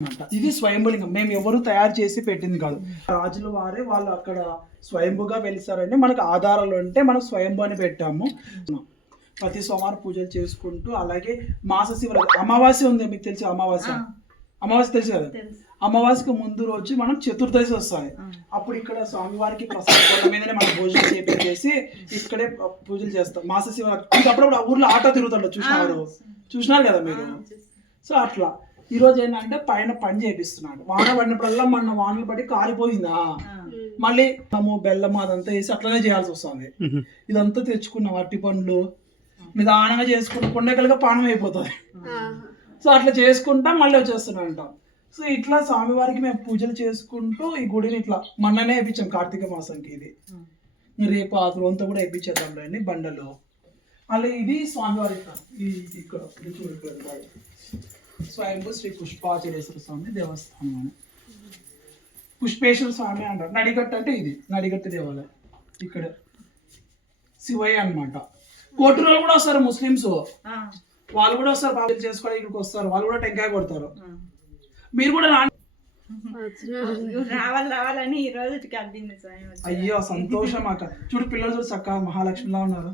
ఇది స్వయంభులింగం, మేము ఎవరు తయారు చేసి పెట్టింది కాదు. రాజుల వారే వాళ్ళు అక్కడ స్వయంభుగా వెలిసారండి. మనకు ఆధారాలు అంటే మనం స్వయంభు అని పెట్టాము. ప్రతి సోమవారం పూజలు చేసుకుంటూ, అలాగే మాస శివరాత్రి అమావాస్య ఉంది, మీకు తెలిసి అమావాస్య తెలుసు కదా. అమావాస్యకు ముందు రోజు మనం చతుర్దశి వస్తాయి. అప్పుడు ఇక్కడ స్వామివారికి ప్రసాదం మీదనే మనం భోజనం చేసి ఇక్కడే పూజలు చేస్తాం. మాస శివరాత్రి అప్పుడప్పుడు ఊర్లో ఆటో తిరుగుతాడు, చూసినారు కదా మీరు. సో అట్లా ఈ రోజు ఏంటంటే పైన పని చేపిస్తున్నాడు. వాన పడినప్పుడల్లా మన వానలు పడి కాలిపోయిందా, మళ్ళీ బెల్లం అదంతా వేసి అట్లనే చేయాల్సి వస్తుంది. ఇదంతా తెచ్చుకున్నాం, అరటి పండ్లు నిదానంగా చేసుకుంటూ కొండకలుగా పానం అయిపోతుంది. సో అట్లా చేసుకుంటా మళ్ళీ వచ్చేస్తున్నాంట. సో ఇట్లా స్వామివారికి మేము పూజలు చేసుకుంటూ ఈ గుడిని ఇట్లా మొన్ననే వేయించాం కార్తీక మాసంకి. ఇది రేపు ఆ రోజంతా కూడా వేయించేద్దాం రండి బండలు. అలా ఇది స్వామివారి ఇక్కడ స్వయంభూ శ్రీ పుష్పాచలేశ్వర స్వామి దేవస్థానం అని, పుష్పేశ్వర స్వామి అంటారు. నడిగట్టు అంటే ఇది నడిగట్టు దేవాలయం. ఇక్కడ శివయ్య అనమాట. కోటూరులో కూడా వస్తారు ముస్లిమ్స్, వాళ్ళు కూడా వస్తారు బాబులు చేసుకోవడానికి. ఇక్కడికి వస్తారు, వాళ్ళు కూడా టెంకాయ కొడతారు. మీరు కూడా రావాలని ఈ రోజు. అయ్యో సంతోషం అక్క. చూడు పిల్లలు చూడు చక్కగా మహాలక్ష్మిలా ఉన్నారు.